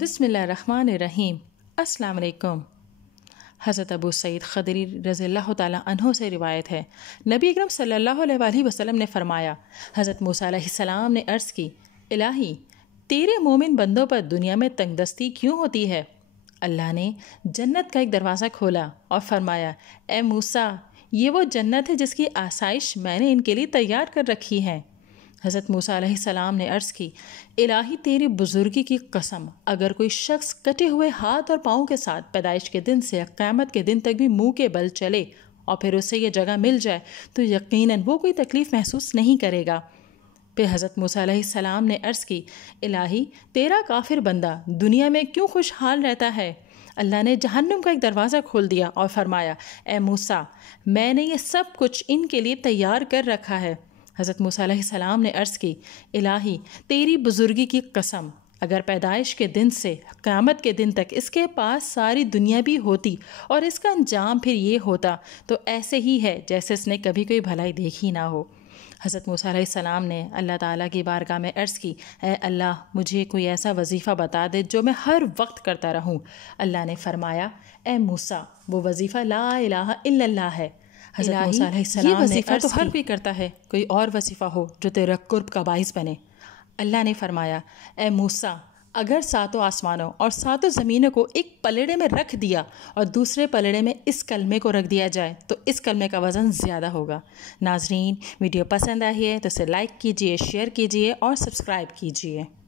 بسم اللہ الرحمن الرحیم۔ السلام علیکم۔ حضرت ابو سعید خدری رضی اللہ تعالیٰ عنہ سے روایت ہے، نبی اکرم صلی اللہ علیہ وآلہ وسلم نے فرمایا، حضرت موسیٰ علیہ السلام نے عرض کی، الہی تیرے مومن بندوں پر دنیا میں تنگ دستی کیوں ہوتی ہے؟ اللہ نے جنت کا ایک دروازہ کھولا اور فرمایا، اے موسیٰ یہ وہ جنت ہے جس کی آسائش میں نے ان کے لیے تیار کر رکھی ہے۔ حضرت موسیٰ علیہ السلام نے عرض کی، الہی تیری بزرگی کی قسم، اگر کوئی شخص کٹے ہوئے ہاتھ اور پاؤں کے ساتھ پیدائش کے دن سے قیامت کے دن تک بھی منہ کے بل چلے اور پھر اسے یہ جگہ مل جائے تو یقیناً وہ کوئی تکلیف محسوس نہیں کرے گا۔ پھر حضرت موسیٰ علیہ السلام نے عرض کی، الہی تیرا کافر بندہ دنیا میں کیوں خوشحال رہتا ہے؟ اللہ نے جہنم کا ایک دروازہ کھول دیا اور فرمایا، اے موسیٰ میں نے یہ سب کچھ ان کے لیے تیار کر رکھا ہے۔ حضرت موسیٰ علیہ السلام نے عرض کی، الہی تیری بزرگی کی قسم، اگر پیدائش کے دن سے قیامت کے دن تک اس کے پاس ساری دنیا بھی ہوتی اور اس کا انجام پھر یہ ہوتا تو ایسے ہی ہے جیسے اس نے کبھی کوئی بھلائی دیکھی نہ ہو۔ حضرت موسیٰ علیہ السلام نے اللہ تعالیٰ کی بارگاہ میں عرض کی، اے اللہ مجھے کوئی ایسا وظیفہ بتا دے جو میں ہر وقت کرتا رہوں۔ اللہ نے فرمایا، اے موسیٰ وہ وظیفہ لا الہ الا اللہ ہے۔ حضرت موسیٰ علیہ السلام یہ وظیفہ تو ہر کوئی کرتا ہے، کوئی اور وظیفہ ہو جو تیرا قرب کا باعث بنے۔ اللہ نے فرمایا، اے موسیٰ اگر ساتوں آسمانوں اور ساتوں زمینوں کو ایک پلڑے میں رکھ دیا اور دوسرے پلڑے میں اس کلمے کو رکھ دیا جائے تو اس کلمے کا وزن زیادہ ہوگا۔ ناظرین ویڈیو پسند آئی ہے تو اسے لائک کیجئے، شیئر کیجئے اور سبسکرائب کیجئے۔